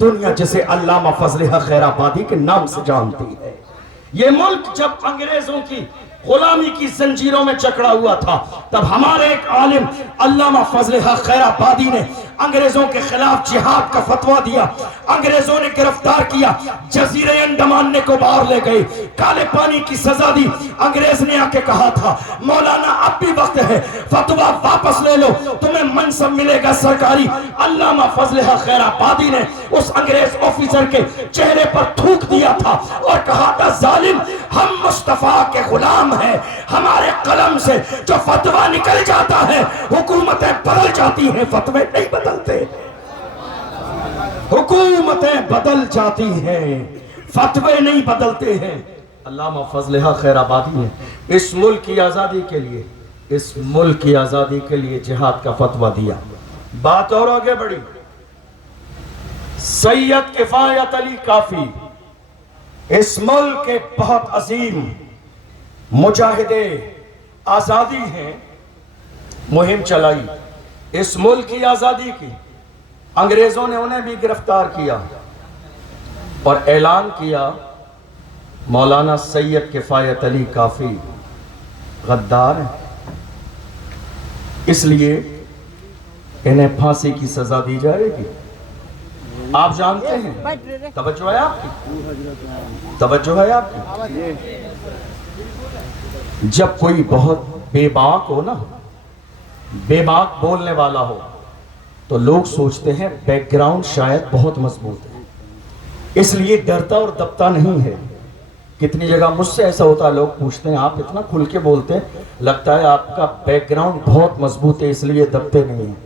دنیا جسے علامہ فضل حق خیر آبادی کے نام سے جانتی ہے۔ یہ ملک جب انگریزوں کی غلامی کی زنجیروں میں جکڑا ہوا تھا، تب ہمارے ایک عالم علامہ فضل حق خیر آبادی نے انگریزوں کے خلاف جہاد کا فتویٰ دیا۔ انگریزوں نے گرفتار کیا، جزیرہ انڈمان نے کو باہر لے گئے، کالے پانی کی سزا دی۔ انگریز نے آ کے کہا تھا مولانا اب بھی وقت ہے، فتویٰ واپس لے لو، تمہیں منصب ملے گا سرکاری۔ علامہ فضل حق خیر آبادی نے اس انگریز آفیسر کے چہرے پر تھوک دیا تھا اور کہا تھا ظالم، ہم مصطفیٰ کے غلام ہیں، ہمارے قلم سے جو فتویٰ نکل جاتا ہے حکومتیں بدل جاتی ہیں، فتوے نہیں بدلتے، حکومتیں بدل جاتی ہیں، فتوے نہیں بدلتے ہیں۔ علامہ فضل حق خیر آبادی نے اس ملک کی آزادی کے لیے، اس ملک کی آزادی کے لیے جہاد کا فتویٰ دیا۔ بات اور آگے بڑھی، سید کفایت علی کافی اس ملک کے بہت عظیم مجاہدے آزادی ہیں، مہم چلائی اس ملک کی آزادی کی۔ انگریزوں نے انہیں بھی گرفتار کیا اور اعلان کیا مولانا سید کفایت علی کافی غدار ہیں، اس لیے انہیں پھانسی کی سزا دی جائے گی۔ آپ جانتے ہیں، توجہ ہے آپ کی، توجہ ہے آپ کی، جب کوئی بہت بے باک ہو نا، بے باک بولنے والا ہو، تو لوگ سوچتے ہیں بیک گراؤنڈ شاید بہت مضبوط ہے، اس لیے ڈرتا اور دبتا نہیں ہے. کتنی جگہ مجھ سے ایسا ہوتا ہے، لوگ پوچھتے ہیں آپ اتنا کھل کے بولتے ہیں، لگتا ہے آپ کا بیک گراؤنڈ بہت مضبوط ہے اس لیے دبتے نہیں ہیں.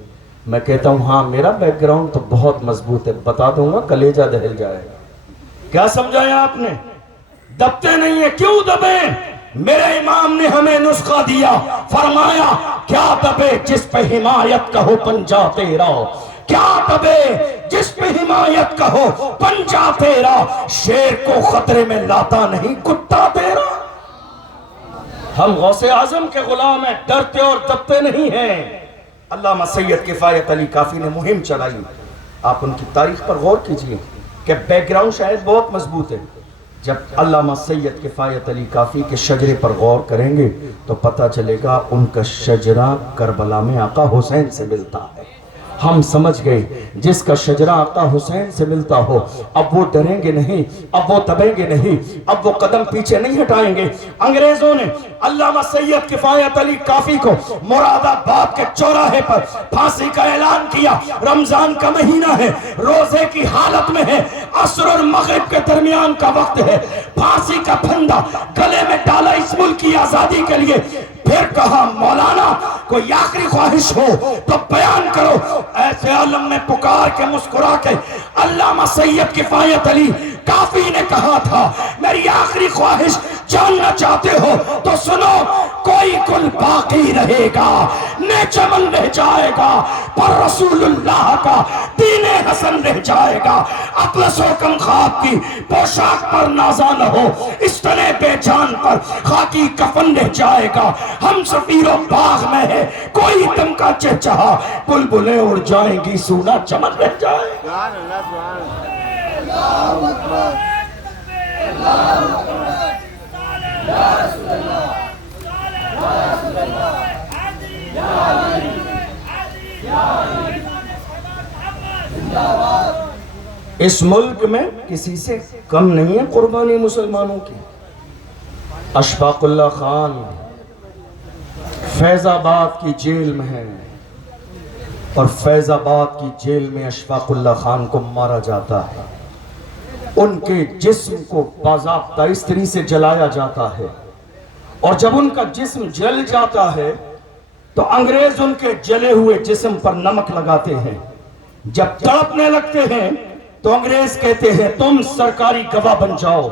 میں کہتا ہوں ہاں میرا بیک گراؤنڈ تو بہت مضبوط ہے، بتا دوں گا کلیجہ دہل جائے گا. کیا سمجھایا آپ نے؟ دبتے نہیں ہیں. کیوں دبیں؟ میرے امام نے ہمیں نسخہ دیا، فرمایا کیا دبے جس پہ حمایت کا ہو پنجہ تیرا، کیا دبے جس پہ حمایت کا ہو پنجہ تیرا، شیر کو خطرے میں لاتا نہیں کتا تیرا. ہم غوث اعظم کے غلام ہیں، ڈرتے اور دبتے نہیں ہیں. علامہ سید کفایت علی کافی نے مہم چلائی. آپ ان کی تاریخ پر غور کیجئے کہ بیک گراؤنڈ شاید بہت مضبوط ہے. جب علامہ سید کفایت علی کافی کے شجرے پر غور کریں گے تو پتہ چلے گا ان کا شجرہ کربلا میں آقا حسین سے ملتا ہے. ہم سمجھ گئے جس کا شجرہ آقا حسین سے ملتا ہو اب وہ ڈریں گے نہیں، اب وہ دبیں گے نہیں، اب وہ قدم پیچھے نہیں ہٹائیں گے. انگریزوں نے علامہ سید کفایت علی کافی کو مراد آباد کے چوراہے پر پھانسی کا اعلان کیا. رمضان کا مہینہ ہے، روزے کی حالت میں ہے، عصر اور مغرب کے درمیان کا وقت ہے. پھانسی کا پھندا گلے میں ڈالا اس ملک کی آزادی کے لیے. پھر کہا مولانا کوئی آخری خواہش ہو تو بیان کرو. ایسے عالم میں پکار کے مسکرا کے علامہ سید کفایت علی کافی نے کہا تھا میری آخری خواہش جاننا چاہتے ہو تو سنو، کوئی گل باقی رہے گا، نہ چمن رہ جائے گا، پر رسول اللہ کا دین حسن رہ جائے گا. اطلس و کم خواب کی پوشاک پر نازا نہ ہو، اس طرح بے جان پر خاکی کفن رہ جائے گا. ہم سفیر و باغ میں ہے، کوئی دم کا چہچہا، بلبلیں اڑ جائیں گی، سونا چمن رہ جائے گا. سبحان اللہ سبحان اللہ. اس ملک میں کسی سے کم نہیں ہے قربانی مسلمانوں کی. اشفاق اللہ خان فیض آباد کی جیل میں ہے اور فیض آباد کی جیل میں اشفاق اللہ خان کو مارا جاتا ہے. ان کے جسم کو باضابطہ استری سے جلایا جاتا ہے اور جب ان کا جسم جل جاتا ہے تو انگریز ان کے جلے ہوئے جسم پر نمک لگاتے ہیں. جب تڑپنے لگتے ہیں تو انگریز کہتے ہیں تم سرکاری گواہ بن جاؤ،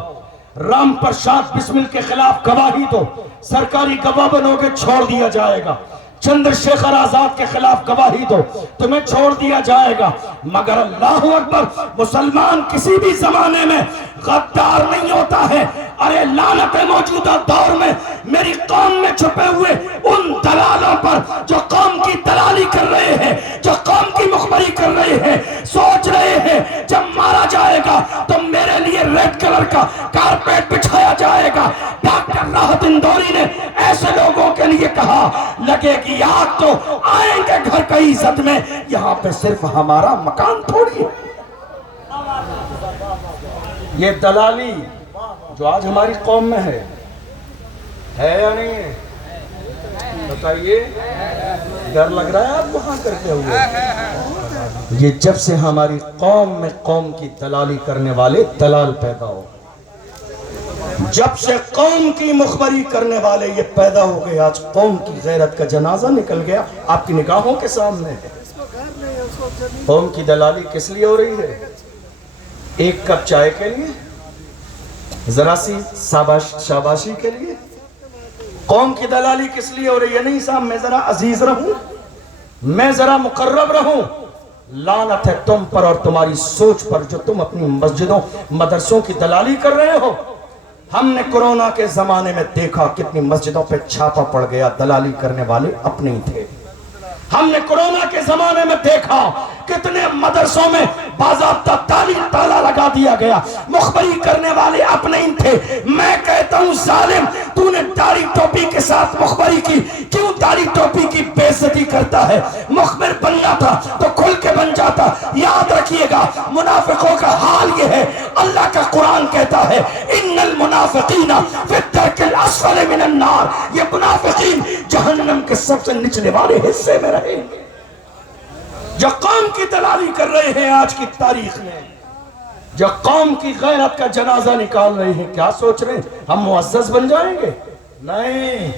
رام پرشاد بسمل کے خلاف گواہی دو، سرکاری گواہ بنو گے چھوڑ دیا جائے گا. چندر شیخر آزاد کے خلاف گواہی دو، تمہیں چھوڑ دیا جائے گا. مگر اللہ اکبر، مسلمان کسی بھی زمانے میں غدار نہیں ہوتا ہے. ارے لعنت موجودہ دور میں میری قوم میں چھپے ہوئے ان دلالوں پر جو قوم کی دلالی کر رہے ہیں، جو قوم کی مخبری کر رہے ہیں، سوچ رہے ہیں جب مارا جائے گا تو میرے لیے ریڈ کلر کا کارپیٹ بچھایا جائے گا. ڈاکٹر راحت اندوری نے ایسے لوگوں کے لیے کہا لگے گی آگ تو آئیں گے گھر کا عزت میں، یہاں پہ صرف ہمارا مکان تھوڑی ہے. یہ دلالی جو آج ہماری قوم میں ہے یا نہیں ہے؟ بتائیے، ڈر لگ رہا ہے آپ وہاں کرتے ہوئے؟ یہ جب سے ہماری قوم میں قوم کی دلالی کرنے والے دلال پیدا ہو، جب سے قوم کی مخبری کرنے والے یہ پیدا ہو گئے، آج قوم کی غیرت کا جنازہ نکل گیا آپ کی نگاہوں کے سامنے. قوم کی دلالی کس لیے ہو رہی ہے؟ ایک کپ چائے کے لیے، ذرا سی شاباشی کے لیے. قوم کی دلالی کس لیے ہو رہی ہے؟ نہیں صاحب میں ذرا عزیز رہوں، میں ذرا مقرب رہوں. لعنت ہے تم پر اور تمہاری سوچ پر جو تم اپنی مسجدوں مدرسوں کی دلالی کر رہے ہو. ہم نے کورونا کے زمانے میں دیکھا کتنی مسجدوں پہ چھاپا پڑ گیا، دلالی کرنے والے اپنے ہی تھے. ہم نے کورونا کے زمانے میں دیکھا کتنے مدرسوں میں باضابطہ تالا لگا دیا گیا، مخبری کرنے والے اپنے ہی تھے. میں کہتا ہوں ظالم، تو نے داڑھی ٹوپی کے ساتھ مخبری کی، کیوں داڑھی ٹوپی کی بے عزتی کرتا ہے؟ مخبر بننا تھا تو کھل کے بن جاتا. یاد رکھیے گا منافقوں کا حال یہ ہے. اللہ کا قرآن کہتا ہے ان المنافقین فی الدرک الاسفل من النار، یہ منافقین جہنم کے سب سے نچلے والے حصے میں رہیں گے. جو قوم کی دلالی کر رہے ہیں آج کی تاریخ میں، جو قوم کی غیرت کا جنازہ نکال رہے ہیں، کیا سوچ رہے ہیں ہم معزز بن جائیں گے؟ نہیں،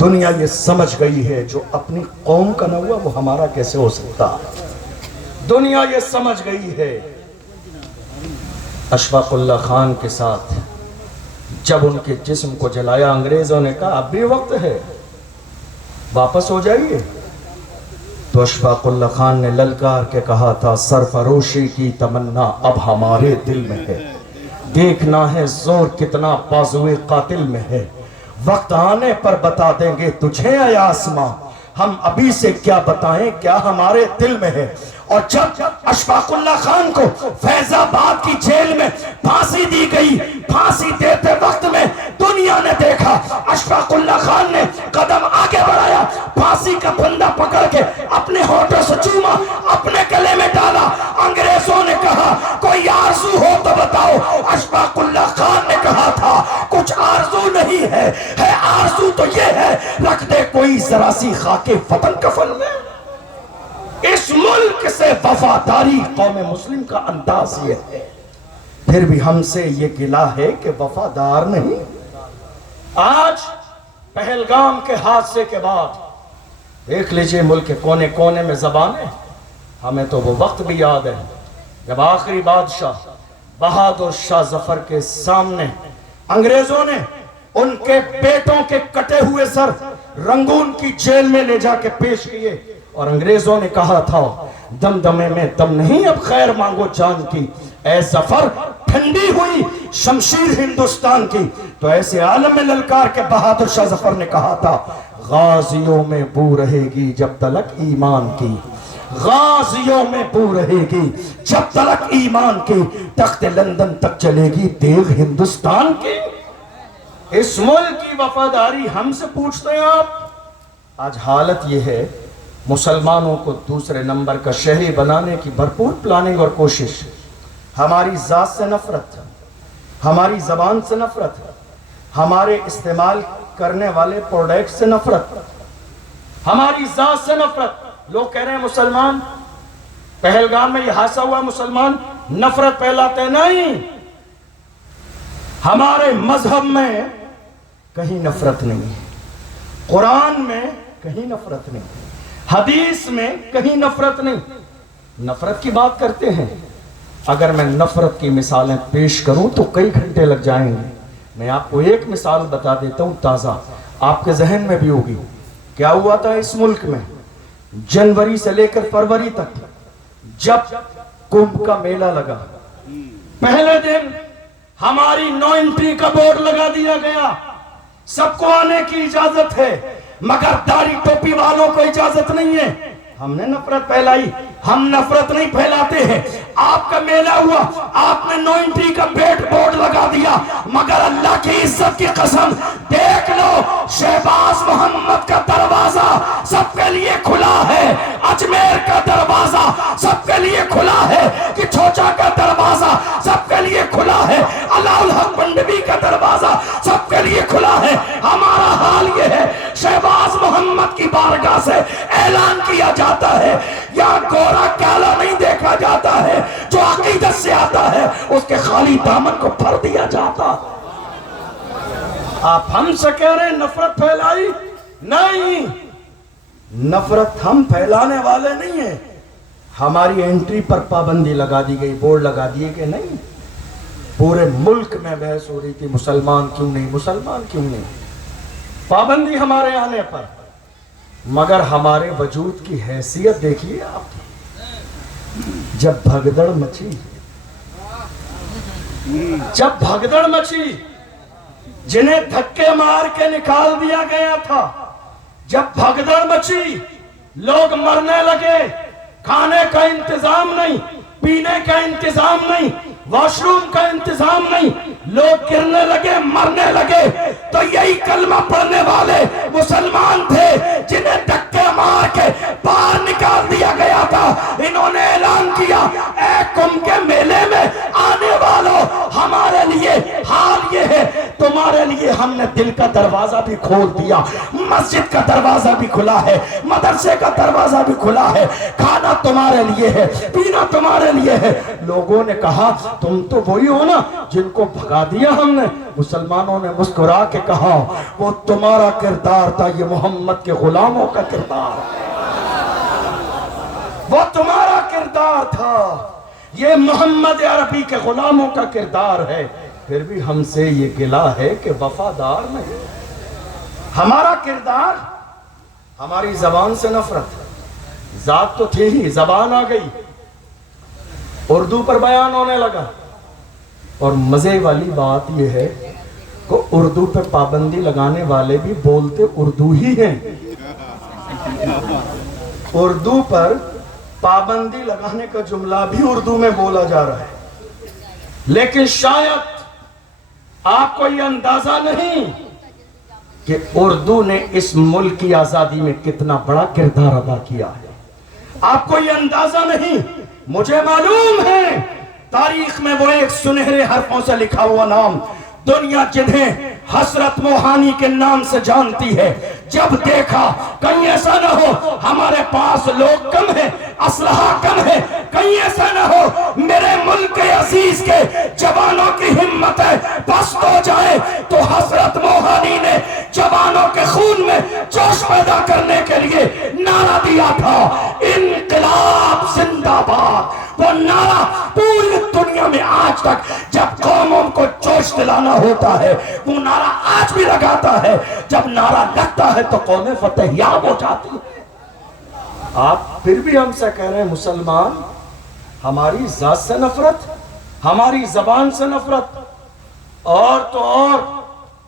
دنیا یہ سمجھ گئی ہے جو اپنی قوم کا نہ ہوا وہ ہمارا کیسے ہو سکتا ہے۔ دنیا یہ سمجھ گئی ہے۔ اشفاق اللہ خان کے ساتھ جب ان کے جسم کو جلایا، انگریزوں نے کہا اب بھی وقت ہے، واپس ہو جائیے، تو اشفاق اللہ خان نے للکار کے کہا تھا سرفروشی کی تمنا اب ہمارے دل میں ہے، دیکھنا ہے زور کتنا بازوئے قاتل میں ہے، وقت آنے پر بتا دیں گے تجھے اے آسماں، ہم ابھی سے کیا بتائیں کیا ہمارے دل میں ہے۔ اور جب اشفاق اللہ خان کو فیض آباد کی جیل میں پھانسی دی گئی، پھانسی دیتے وقت میں دنیا نے دیکھا اشفاق اللہ خان نے قدم آگے بڑھایا، پھانسی کا پھندا پکڑ کے اپنے ہونٹوں سے چوما، اپنے گلے میں ڈالا۔ انگریزوں نے کہا کوئی آرزو ہو تو بتاؤ، اشفاق اللہ خان نے کہا تھا کچھ آرزو نہیں ہے، آرزو تو یہ ہے رکھ دے کوئی ذرا سی خاک وطن کفن میں۔ اس ملک سے وفاداری قوم مسلم کا انداز یہ ہے، پھر بھی ہم سے یہ گلہ ہے کہ وفادار نہیں۔ آج پہلگام کے حادثے کے بعد دیکھ لیجئے ملک کے کونے کونے میں زبانیں، ہمیں تو وہ وقت بھی یاد ہے جب آخری بادشاہ بہادر شاہ ظفر کے سامنے انگریزوں نے ان کے بیٹوں کے کٹے ہوئے سر رنگون کی جیل میں لے جا کے پیش کیے، اور انگریزوں نے کہا تھا دمدمے میں دم نہیں اب خیر مانگو جان کی، اے ظفر ٹھنڈی ہوئی شمشیر ہندوستان کی۔ تو ایسے عالم میں للکار کے بہادر شاہ ظفر نے کہا تھا غازیوں میں بو رہے گی جب تلک ایمان کی، غازیوں میں بو رہے گی جب تلک ایمان کی، تخت لندن تک چلے گی دیغ ہندوستان کی۔ اس ملک کی وفاداری ہم سے پوچھتے ہیں آپ؟ آج حالت یہ ہے مسلمانوں کو دوسرے نمبر کا شہری بنانے کی بھرپور پلاننگ اور کوشش، ہماری ذات سے نفرت، ہماری زبان سے نفرت، ہمارے استعمال کرنے والے پروڈکٹ سے نفرت، ہماری ذات سے نفرت۔ لوگ کہہ رہے ہیں مسلمان، پہلگام میں یہ حادثہ ہوا مسلمان نفرت پھیلاتے، نہیں، ہمارے مذہب میں کہیں نفرت نہیں ہے، قرآن میں کہیں نفرت نہیں ہے، حدیث میں کہیں نفرت نہیں۔ نفرت کی بات کرتے ہیں، اگر میں نفرت کی مثالیں پیش کروں تو کئی گھنٹے لگ جائیں گے۔ میں آپ کو ایک مثال بتا دیتا ہوں تازہ، آپ کے ذہن میں بھی ہوگی۔ کیا ہوا تھا اس ملک میں جنوری سے لے کر فروری تک، جب کمبھ کا میلہ لگا، پہلے دن ہماری نو انٹری کا بورڈ لگا دیا گیا، سب کو آنے کی اجازت ہے مگر داڑھی ٹوپی والوں کو اجازت نہیں ہے۔ ہم نے نفرت پھیلائی؟ ہم نفرت نہیں پھیلاتے ہیں۔ آپ کا میلہ ہوا، آپ نے نو انٹری کا بورڈ لگا دیا، مگر اللہ کی عزت کی قسم دیکھ لو شہباز محمد کا دروازہ سب کے لیے کھلا ہے، اجمیر کا دروازہ سب کے لیے کھلا ہے، کہ چھوچا کا دروازہ سب کے لیے کھلا ہے، علاء الحق منڈوی کا دروازہ سب کے لیے کھلا ہے۔ ہمارا حال یہ ہے، شہباز محمد کی بارگاہ سے اعلان کیا جاتا ہے یا گورا کالا نہیں دیکھا جاتا ہے، جو عقیدت سے آتا ہے اس کے خالی دامن کو بھر دیا جاتا۔ آپ ہم سے کہہ رہے ہیں نفرت پھیلائی؟ نہیں، نفرت ہم پھیلانے والے نہیں ہیں۔ ہماری انٹری پر پابندی لگا دی گئی، بورڈ لگا دیے کہ نہیں، پورے ملک میں بحث ہو رہی تھی مسلمان کیوں نہیں، مسلمان کیوں نہیں، پابندی ہمارے آنے پر، مگر ہمارے وجود کی حیثیت دیکھیے آپ۔ جب بھگدڑ مچی، جب بھگدڑ مچی، جنہیں دھکے مار کے نکال دیا گیا تھا، جب بھگدڑ مچی، لوگ مرنے لگے، کھانے کا انتظام نہیں، پینے کا انتظام نہیں، واش روم کا انتظام نہیں، لوگ گرنے لگے، مرنے لگے، تو یہی کلمہ پڑھنے والے مسلمان تھے جنہیں دھکے مار کے باہر نکال دیا گیا تھا۔ انہوں نے اعلان کیا اے کمبھ کے میلے میں آنے والوں، ہمارے لیے حال یہ ہے، تمہارے لیے لیے ہم نے دل کا دروازہ بھی کھول دیا، مسجد کا دروازہ بھی کھلا ہے، مدرسے کا دروازہ بھی کھلا ہے، کھانا تمہارے لیے ہے، پینا تمہارے لیے ہے۔ لوگوں نے کہا تم تو وہی ہو نا جن کو بھگا دیا ہم نے؟ مسلمانوں نے مسکرا کے کہا وہ تمہارا کردار تھا، یہ محمد کے غلاموں کا کردار، وہ تمہارا کردار تھا، یہ محمد عربی کے غلاموں کا کردار ہے۔ پھر بھی ہم سے یہ گلہ ہے کہ وفادار نہیں۔ ہمارا کردار، ہماری زبان سے نفرت، ذات تو تھی ہی، زبان آ گئی، اردو پر بیان ہونے لگا۔ اور مزے والی بات یہ ہے کہ اردو پہ پابندی لگانے والے بھی بولتے اردو ہی ہیں۔ اردو پر پابندی لگانے کا جملہ بھی اردو میں بولا جا رہا ہے، لیکن شاید آپ کو یہ اندازہ نہیں کہ اردو نے اس ملک کی آزادی میں کتنا بڑا کردار ادا کیا ہے۔ آپ کو یہ اندازہ نہیں، مجھے معلوم ہے تاریخ میں وہ ایک سنہرے حرفوں سے لکھا ہوا نام دنیا جنہیں حسرت موہانی کے نام سے جانتی ہے، جب دیکھا کہیں ایسا نہ ہو ہمارے پاس لوگ کم ہیں، اسلحہ کم ہے، کہیں ایسا نہ ہو میرے ملک عزیز کے جوانوں کی ہمت ہے پست ہو جائے، تو حسرت موہانی نے جوانوں کے خون میں جوش پیدا کرنے کے لیے نعرہ دیا تھا، انقلاب زندہ باد۔ وہ نعرہ پوری دنیا میں آج تک جب قوموں کو جوش دلانا ہوتا ہے وہ نعرہ آج بھی لگاتا ہے، جب نعرہ لگتا ہے تو قومیں فتح یاب ہو جاتی ہیں۔ آپ پھر بھی ہم سے کہہ رہے ہیں مسلمان، ہماری ذات سے نفرت، ہماری زبان سے نفرت، اور تو اور